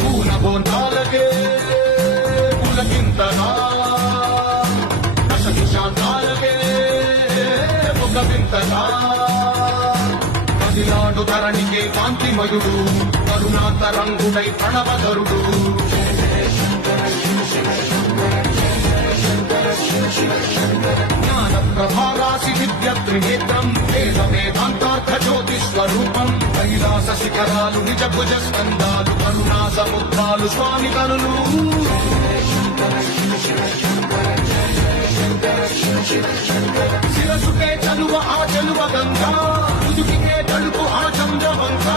పూల బోందాలకే పులకింతగా దశ దిశాంతాలకే ఒక వింతగా పదినాడు ధరణికే కాంతిమయుడు కరుణాంతరంగుడై ప్రణవధరుడు. జ్ఞానప్రభారాశి విద్య త్రినేత్రం వేద వేదాంతార్థ జ్యోతి స్వరూపం కైలాస శిఖరాలు నిజ భుజ స్కందాలు కరుణా సముద్రాలు స్వామి కనులు. శిరసుకే చలువ ఆ చలువ గంగా ముదుకికే తలుపు ఆ చంద్రవంగా